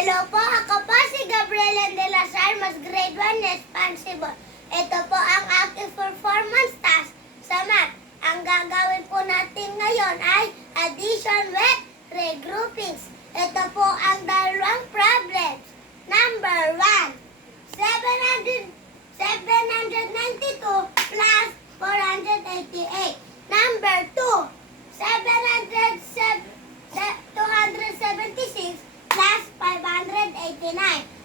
Hello po, ako po si Gabriela de la Sarmas, grade 1 responsible. Ito po ang aking performance task sa math. Ang gagawin po natin ngayon ay addition with regroupings. Ito po ang dalawang problems. Number 1, 792 plus 488. Number 2, 276 plus 589.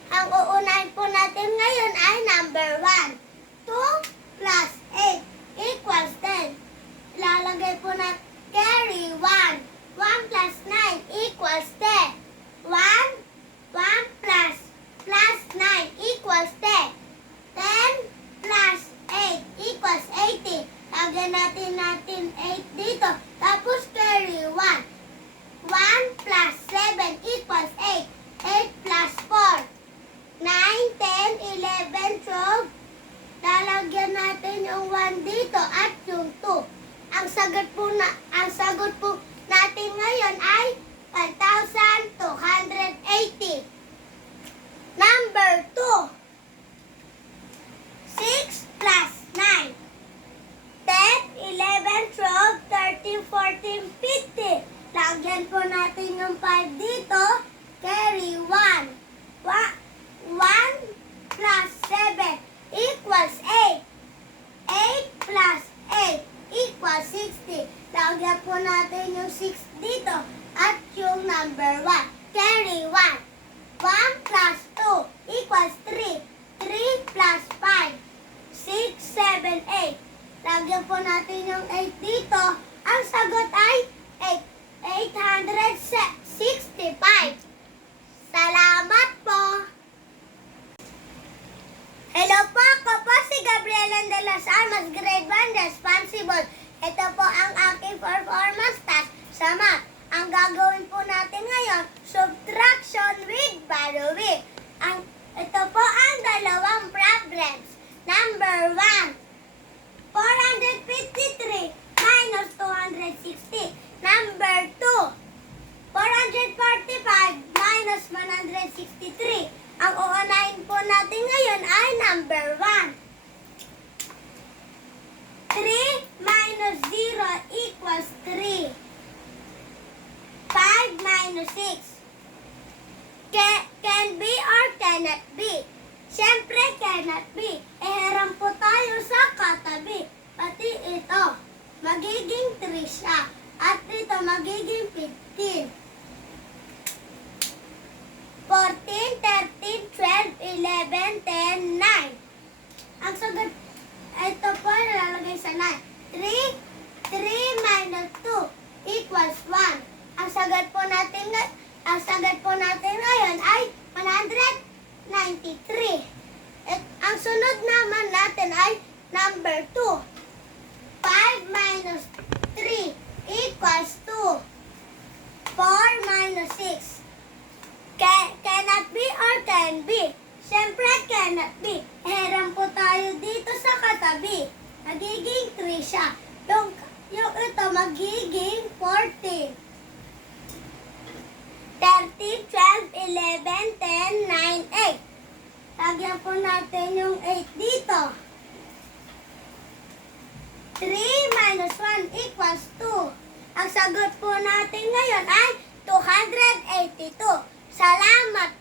Ang uunahin po natin ngayon ay number 1. 2 plus 8 equals 10. Ilalagay po natin carry 1. 1 plus 9 equals 10. 1 plus 9 equals 10. 10 plus 8 equals 80. Lagyan natin 8 dito. Tapos carry 1. 1 plus 7 equals 8. 8 plus 4. 9, 10, 11, 12. Lalagyan natin yung 1 dito at yung 2. Ang sagot po natin ngayon ay 1,280. Number 2. 6 plus 9. 10, 11, 12, 13, 14, 15. Lagyan po natin yung 5 dito. Carry 1. 1 plus 7 equals 8. 8 plus 8 equals 60. Lagyan po natin yung 6 dito at yung number 1. Carry 1. 1 plus 2 equals 3. 3 plus 5. 6, 7, 8. Lagyan po natin yung 8 dito. Ang sagot ay 865. Salamat po. Hello po, ako po si Gabriela de las Almas, grade 1 responsible. Ito po ang aking performance task sa math. Ang gagawin po natin ngayon, subtraction with borrowing. Ito po ang dalawang problems. Number 1, 453 minus 260. Number 2, 445 minus 163. Ang uunahin po natin ngayon ay number 1. 3 minus 0 equals 3. 5 minus 6. Can be or cannot be? Siyempre, cannot be. Harap po tayo sa katabi. Pati ito, magiging 3 siya. At ito, magiging 15. 14, 13, 12, 11, 10, 9. Ang sagot, ito po, nalalagay sa 9. 3 minus 2 equals 1. Ang sagot po natin ngayon ay 193. Ang sunod naman natin ay number 2. 5 minus 3 equals 2. 4 minus 6. Cannot be or can be? Siyempre, cannot be. Harap po tayo dito sa katabi. Magiging 3 siya. Yung ito magiging 14. 13, 12, 11, 10, 9, 8. Lagyan po natin yung 8 dito. 3 minus 1 equals 2. Ang sagot po natin ngayon ay 282. Salamat